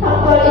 faktual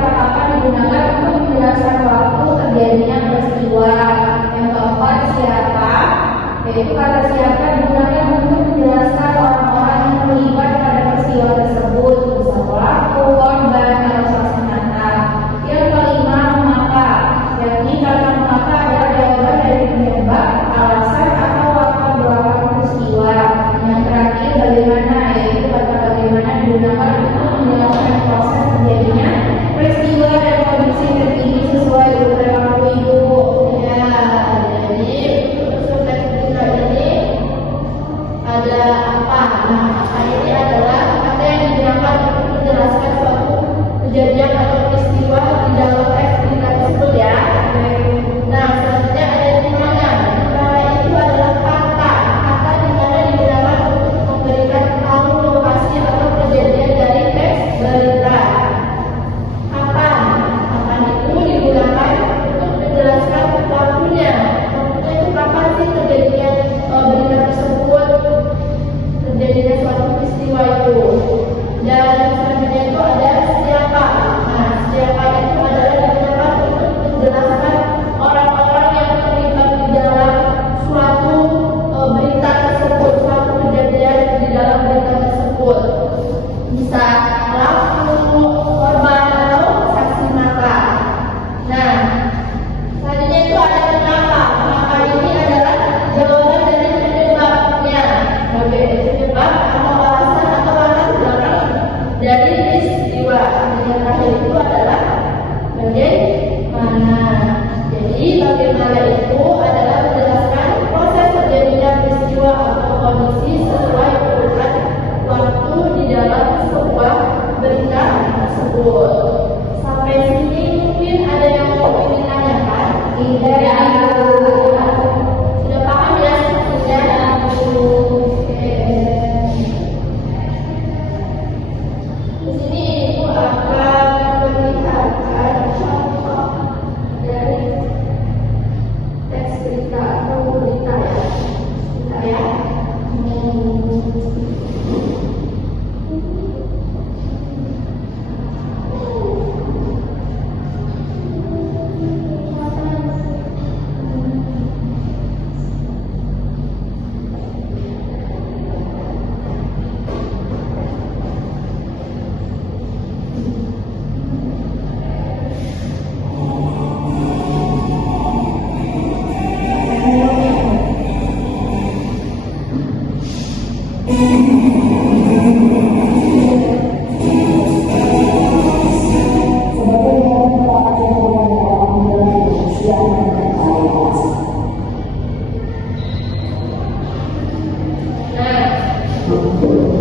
kata-kata digunakan untuk menjelaskan waktu terjadinya peristiwa. Yang keempat, siapa, yaitu kata siapa digunakan untuk menjelaskan orang-orang yang terlibat pada peristiwa tersebut, misal pelaku, korban, atau saksi mata. Yang kelima, mengapa, yakni kata mengapa adalah jawaban dari penyebab, alasan, atau latar belakang peristiwa. Yang terakhir, bagaimana, yaitu kata bagaimana digunakan untuk menjelaskan proses terjadinya peristiwa dan kondisi terkini sesuai urutan waktu itu. Ya, jadi untuk kita ini ada apa? Nah, apa ini adalah kata yang digunakan untuk menjelaskan suatu kejadian atau peristiwa di dalam teks cerita tersebut ya. Nah, selanjutnya ada timbangan. Timbangan itu adalah kata di mana digunakan untuk memberikan tahu lokasi atau kejadian dari teks berita. Kapan itu digunakan untuk menjelaskan waktunya. Waktunya itu kapan sih terjadinya berita tersebut, terjadinya suatu peristiwa itu. Dan selanjutnya itu ada siapa. Nah, siapa itu adalah digunakan untuk menjelaskan orang-orang yang terlibat di dalam suatu berita tersebut, suatu kejadian di dalam berita tersebut. Bisa pelaku, korban, atau saksi mata. Nah, selanjutnya itu ada mengapa. Mengapa ini adalah jawaban dari penyebabnya. Penyebab atau alasan atau latar belakang dari peristiwa. Yang terakhir itu adalah bagaimana. Jadi bagaimana itu adalah menjelaskan proses terjadinya peristiwa atau kondisi sesuai urutan waktu di dalam sebuah berita tersebut. Sampai sini mungkin ada yang mau ingin tanyakan? Tidak. Sudah paham ya sepertinya? Oke. Di sini Ibu akan memperlihatkan contoh dari teks berita atau berita ya. Berita ya.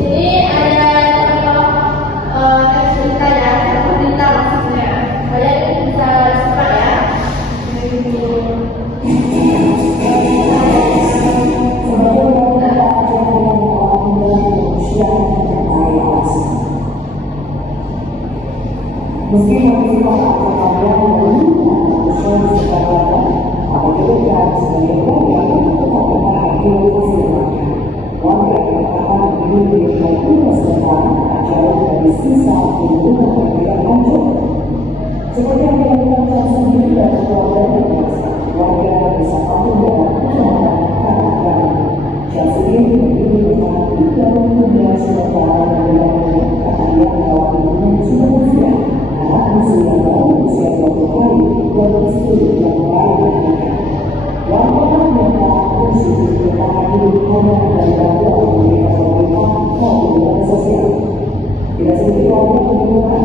Ini ada contoh teks berita ya, atau berita maksudnya. Kalian bisa simak ya. Meski memiliki kalian apabila sebagai program tetap memahami warga katakan ini dengan tugas tentang jauh dari sisa hubungan perbedaan lanjut. Seperti yang dilakukan sendiri dan keluarga warga bisa patuh dalam menjalankan yang sendiri berdiri dengan dalam dunia sementara dan keahlian dalam hubungan sudah usia anak usia yang baru usia 20 hari dan istri yang lain. Warga mereka fungsi bertahan hidup hanya dari bantuan mereka pemerintah maupun sosial. Tidak sedikit warga menggunakan